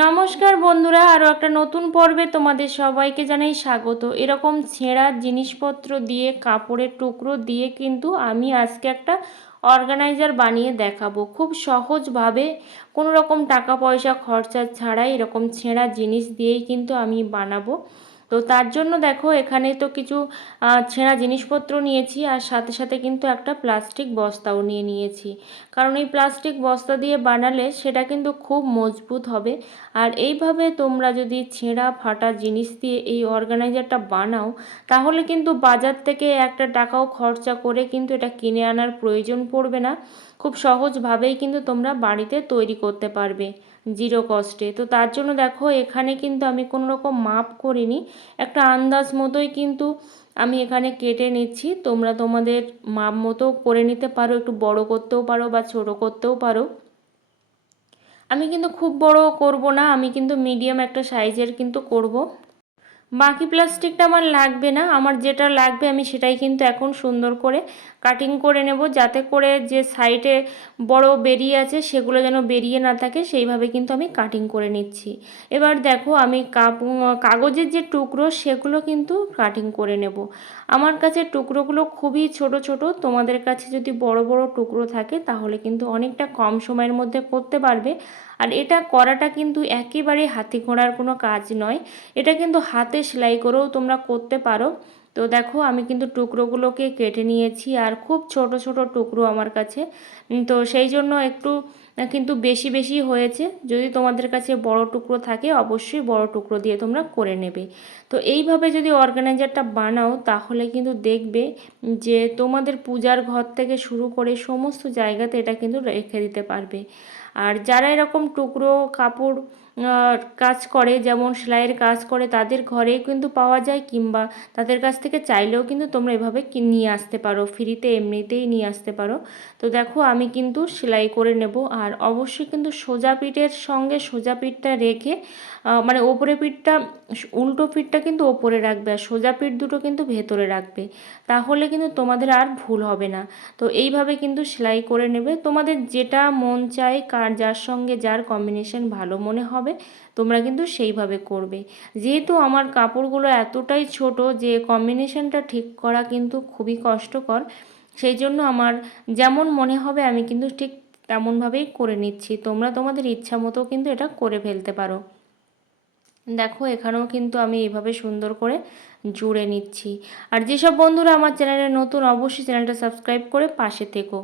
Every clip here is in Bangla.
নমস্কার বন্ধুরা, আরও একটা নতুন পর্বে তোমাদের সবাইকে জানাই স্বাগত। এরকম ছেঁড়া জিনিসপত্র দিয়ে, কাপড়ের টুকরো দিয়ে কিন্তু আমি আজকে একটা অর্গানাইজার বানিয়ে দেখাবো। খুব সহজভাবে, কোনো রকম টাকা পয়সা খরচা ছাড়াই এরকম ছেঁড়া জিনিস দিয়েই কিন্তু আমি বানাবো। তো তার জন্য দেখো, এখানে তো কিছু ছেঁড়া জিনিসপত্র নিয়েছি, আর সাথে সাথে কিন্তু একটা প্লাস্টিক বস্তাও নিয়েছি। কারণ এই প্লাস্টিক বস্তা দিয়ে বানালে সেটা কিন্তু খুব মজবুত হবে। আর এইভাবে তোমরা যদি ছেঁড়া ফাটা জিনিস দিয়ে এই অর্গানাইজারটা বানাও, তাহলে কিন্তু বাজার থেকে একটা টাকাও খরচা করে কিন্তু এটা কিনে আনার প্রয়োজন পড়বে না। খুব সহজভাবেই কিন্তু তোমরা বাড়িতে তৈরি করতে পারবে জিরো কস্টে। তো তার জন্য দেখো, এখানে কিন্তু আমি কোনো রকম মাপ করিনি, একটা আন্দাজ মতোই কিন্তু আমি এখানে কেটে নিচ্ছি। তোমরা তোমাদের মাপ মতো করে নিতে পারো, একটু বড় করতেও পারো বা ছোট করতেও পারো। আমি কিন্তু খুব বড় করব না, আমি কিন্তু মিডিয়াম একটা সাইজের কিন্তু করব। বাকি প্লাস্টিকটা আমার লাগবে না, আমার যেটা লাগবে আমি সেটাই কিন্তু এখন সুন্দর করে কাটিং করে নেব, যাতে করে যে সাইডে বড় বেরিয়ে আছে সেগুলো যেন বেরিয়ে না থাকে, সেইভাবে কিন্তু আমি কাটিং করে নিচ্ছি। এবার দেখো, আমি কাগজের যে টুকরো সেগুলো কিন্তু কাটিং করে নেব। আমার কাছে টুকরোগুলো খুবই ছোট ছোট, তোমাদের কাছে যদি বড় বড় টুকরো থাকে তাহলে কিন্তু অনেকটা কম সময়ের মধ্যে করতে পারবে। আর এটা করাটা কিন্তু একেবারে হাতে খোঁড়ার কোনো কাজ নয়, এটা কিন্তু হাতে সেলাই করেও তোমরা করতে পারো। তো দেখো, আমি কিন্তু টুকরোগুলোকে কেটে নিয়েছি, আর খুব ছোট ছোট টুকরো আমার কাছে। তো সেই জন্য একটু কিন্তু বেশি বেশি হয়েছে। যদি তোমাদের কাছে বড় টুকরো থাকে, অবশ্যই বড় টুকরো দিয়ে তোমরা করে নেবে। তো এইভাবে যদি অর্গানাইজারটা বানাও, তাহলে কিন্তু দেখবে যে তোমাদের পূজার ঘর থেকে শুরু করে সমস্ত জায়গাতে এটা কিন্তু রেখে দিতে পারবে। আর যারা এরকম টুকরো কাপড় কাজ করে, যেমন সেলাইয়ের কাজ করে, তাদের ঘরেই কিন্তু পাওয়া যায়, কিংবা তাদের কাছ থেকে চাইলেও কিন্তু তোমরা এভাবে নিয়ে আসতে পারো, ফ্রিতে এমনিতেই নিয়ে আসতে পারো। তো দেখো, আমি কিন্তু সেলাই করে নেব। আর অবশ্যই কিন্তু সোজা পিঠের সঙ্গে সোজা পিঠটা রেখে, মানে ওপরে পিঠটা, উল্টো পিঠটা কিন্তু ওপরে রাখবে, আর সোজা পিঠ দুটো কিন্তু ভেতরে রাখবে, তাহলে কিন্তু তোমাদের আর ভুল হবে না। তো এইভাবে কিন্তু সেলাই করে নেবে, তোমাদের যেটা মন চায়, যার সঙ্গে যার কম্বিনেশন ভালো মনে হবে তোমরা কিন্তু সেইভাবে করবে। যেহেতু আমার কাপড়গুলো এতটাই ছোট যে কম্বিনেশনটা ঠিক করা কিন্তু খুবই কষ্টকর, সেই জন্য আমার যেমন মনে হবে আমি কিন্তু ঠিক তেমনভাবেই করে নিচ্ছি। তোমরা তোমাদের ইচ্ছা মতো কিন্তু এটা করে ফেলতে পারো। দেখো, এখানেও কিন্তু আমি এইভাবে সুন্দর করে জুড়ে নিচ্ছি। আর যেসব বন্ধুরা আমার চ্যানেলে নতুন, অবশ্যই চ্যানেলটা সাবস্ক্রাইব করে পাশে থেকো।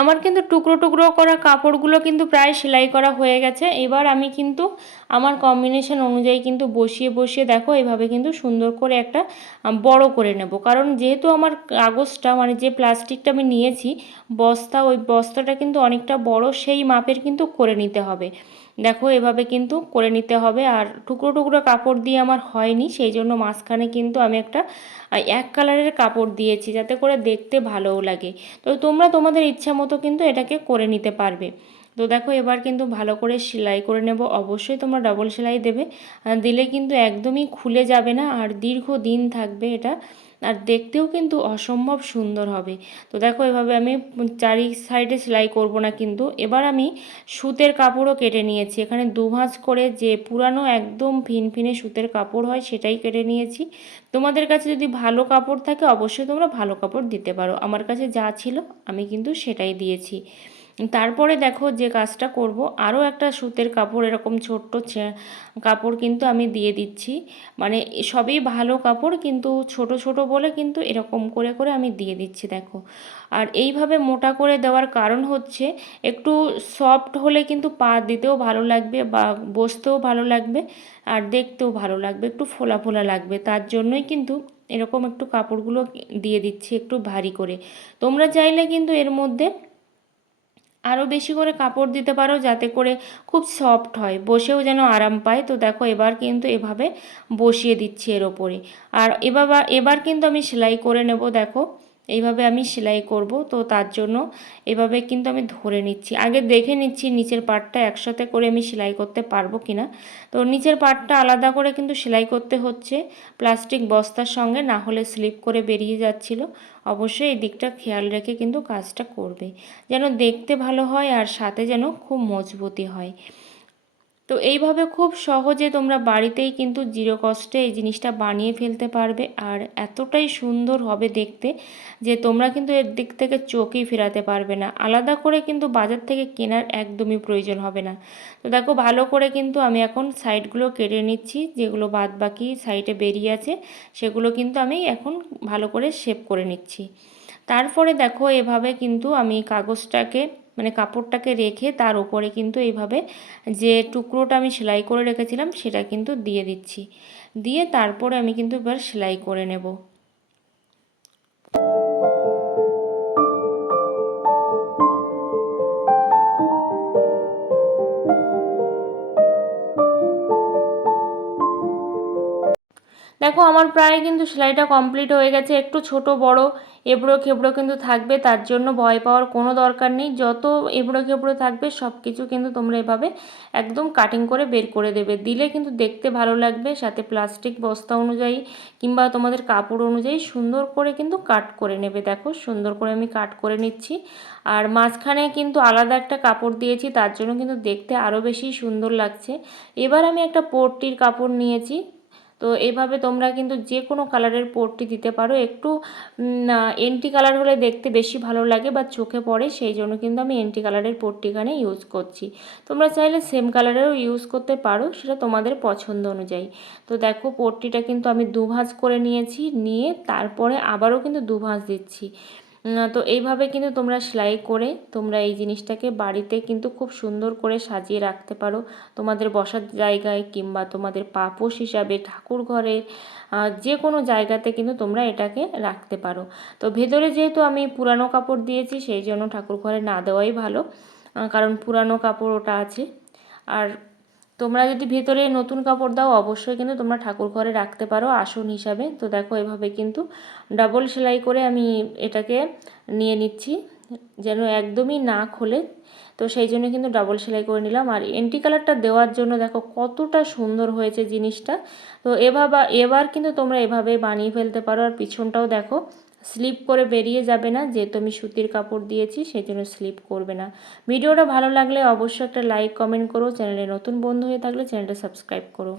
আমার কিন্তু টুকরো টুকরো করা কাপড়গুলো কিন্তু প্রায় সেলাই করা হয়ে গেছে। এবার আমি কিন্তু আমার কম্বিনেশন অনুযায়ী কিন্তু বসিয়ে বসিয়ে দেখো, এভাবে কিন্তু সুন্দর করে একটা বড় করে নেব। কারণ যেহেতু আমার কাগজটা, মানে যে প্লাস্টিকটা আমি নিয়েছি বস্তা, ওই বস্তাটা কিন্তু অনেকটা বড়, সেই মাপের কিন্তু করে নিতে হবে। দেখো, এভাবে কিন্তু করে নিতে হবে। আর টুকরো টুকরো কাপড় দিয়ে আমার হয়নি, সেই জন্য মাঝখানে কিন্তু আমি একটা এক কালারের কাপড় দিয়েছি, যাতে করে দেখতে ভালোও লাগে। তো তোমরা তোমাদের ইচ্ছা মতো কিন্তু এটাকে করে নিতে পারবে। তো দেখো, এবার কিন্তু ভালো করে সেলাই করে নেব। অবশ্যই তোমরা ডবল সেলাই দেবে, দিলে কিন্তু একদমই খুলে যাবে না, আর দীর্ঘদিন থাকবে এটা, আর দেখতেও কিন্তু অসম্ভব সুন্দর হবে। তো দেখো, এভাবে আমি চারি সাইডে সেলাই করব না কিন্তু। এবার আমি সুতের কাপড়ও কেটে নিয়েছি, এখানে দুভাঁজ করে যে পুরানো একদম ফিনফিনে সুতের কাপড় হয় সেটাই কেটে নিয়েছি। তোমাদের কাছে যদি ভালো কাপড় থাকে অবশ্যই তোমরা ভালো কাপড় দিতে পারো, আমার কাছে যা ছিল আমি কিন্তু সেটাই দিয়েছি। তারপরে দেখো, যে কাজটা করব, আরও একটা সুতের কাপড়, এরকম ছোট্ট কাপড় কিন্তু আমি দিয়ে দিচ্ছি। মানে সবই ভালো কাপড়, কিন্তু ছোট ছোট বলে কিন্তু এরকম করে করে আমি দিয়ে দিচ্ছি, দেখো। আর এইভাবে মোটা করে দেওয়ার কারণ হচ্ছে, একটু সফট হলে কিন্তু পা দিতেও ভালো লাগবে, বা বসতেও ভালো লাগবে, আর দেখতেও ভালো লাগবে, একটু ফোলা ফোলা লাগবে, তার জন্যই কিন্তু এরকম একটু কাপড়গুলো দিয়ে দিচ্ছি একটু ভারী করে। তোমরা চাইলে কিন্তু এর মধ্যে আরও বেশি করে কাপড় দিতে পারো, যাতে করে খুব সফট হয়, বসেও যেন আরাম পায়। তো দেখো এবার কিন্তু এভাবে বসিয়ে দিচ্ছি এর ওপরে। আর এবার কিন্তু আমি সেলাই করে নেব। দেখো এইভাবে আমি সেলাই করব, তো তার জন্য এভাবে কিন্তু আমি ধরে নিচ্ছি। আগে দেখে নিচ্ছি নিচের পার্টটা একসাথে করে আমি সেলাই করতে পারবো কিনা। তো নিচের পার্টটা আলাদা করে কিন্তু সেলাই করতে হচ্ছে প্লাস্টিক বস্তার সঙ্গে, না হলে স্লিপ করে বেরিয়ে যাচ্ছিল। অবশ্যই এই দিকটা খেয়াল রেখে কিন্তু কাজটা করবে, যেন দেখতে ভালো হয় আর সাথে যেন খুব মজবুতি হয়। তো এইভাবে খুব সহজে তোমরা বাড়িতেই কিন্তু জিরো কস্টে এই জিনিসটা বানিয়ে ফেলতে পারবে। আর এতটাই সুন্দর হবে দেখতে যে তোমরা কিন্তু এর দিক থেকে চোখই ফেরাতে পারবে না। আলাদা করে কিন্তু বাজার থেকে কেনার একদমই প্রয়োজন হবে না। তো দেখো ভালো করে কিন্তু আমি এখন সাইডগুলো কেটে নিচ্ছি, যেগুলো বাদ বাকি সাইডে বেরিয়ে আছে সেগুলো কিন্তু আমি এখন ভালো করে শেপ করে নিচ্ছি। তারপরে দেখো এভাবে কিন্তু আমি কাগজটাকে মানে কাপড়টাকে রেখে তার উপরে কিন্তু এইভাবে যে টুকরোটা আমি সেলাই করে রেখেছিলাম সেটা কিন্তু দিয়ে দিচ্ছি। দিয়ে তারপরে আমি কিন্তু এবার সেলাই করে নেব। দেখো আমার প্রায় কিন্তু সেলাইটা কমপ্লিট হয়ে গেছে। একটু ছোট বড় এবড়ো খেবড়ো কিন্তু থাকবে, তার জন্য ভয় পাওয়ার কোনো দরকার নেই। যত এবড়ো খেবড়ো থাকবে সব কিছু কিন্তু তোমরা এভাবে একদম কাটিং করে বের করে দেবে, দিলে কিন্তু দেখতে ভালো লাগবে। সাথে প্লাস্টিক বস্তা অনুযায়ী কিংবা তোমাদের কাপড় অনুযায়ী সুন্দর করে কিন্তু কাট করে নেবে। দেখো সুন্দর করে আমি কাট করে নিচ্ছি। আর মাঝখানে কিন্তু আলাদা একটা কাপড় দিয়েছি, তার জন্য কিন্তু দেখতে আরও বেশি সুন্দর লাগছে। এবার আমি একটা পট্টির কাপড় নিয়েছি। তো এইভাবে তোমরা কিন্তু যে কোনো কালারের পট্টি দিতে পারো। একটু এন্টি কালার হলে দেখতে বেশি ভালো লাগে বা চোখে পড়ে, সেই জন্য কিন্তু আমি এন্টি কালারের পট্টি এখানে ইউজ করছি। তোমরা চাইলে সেম কালারেরও ইউজ করতে পারো, সেটা তোমাদের পছন্দ অনুযায়ী। তো দেখো পট্টিটা কিন্তু আমি দুভাঁজ করে নিয়েছি, নিয়ে তারপরে আবারও কিন্তু দুভাঁজ দিচ্ছি। তো এইভাবে কিন্তু তোমরা সেলাই করে তোমরা এই জিনিসটাকে বাড়িতে কিন্তু খুব সুন্দর করে সাজিয়ে রাখতে পারো, তোমাদের বসার জায়গায় কিংবা তোমাদের পাপোশ হিসাবে ঠাকুর ঘরে যে কোনো জায়গাতে কিন্তু তোমরা এটাকে রাখতে পারো। তো ভেতরে যেহেতু আমি পুরানো কাপড় দিয়েছি সেই জন্য ঠাকুর ঘরে না দেওয়াই ভালো, কারণ পুরানো কাপড় ওটা আছে। আর তোমরা যদি ভেতরে নতুন কাপড় দাও অবশ্যই কিন্তু তোমরা ঠাকুর ঘরে রাখতে পারো আসন হিসাবে। তো দেখো এভাবে কিন্তু ডাবল সেলাই করে আমি এটাকে নিয়ে নিচ্ছি যেন একদমই না খোলে। তো সেই জন্য কিন্তু ডাবল সেলাই করে নিলাম। আর এন্টি কালারটা দেওয়ার জন্য দেখো কতটা সুন্দর হয়েছে জিনিসটা। তো এবার কিন্তু তোমরা এভাবে বানিয়ে ফেলতে পারো। আর পিছনটাও দেখো স্লিপ করে বেরিয়ে যাবে না, যেহেতু আমি সুতির কাপড় দিয়েছি সেই জন্য স্লিপ করবে না। ভিডিওটা ভালো লাগলে অবশ্যই একটা লাইক কমেন্ট করো, চ্যানেলে নতুন বন্ধু হয়ে থাকলে চ্যানেলটা সাবস্ক্রাইব করো।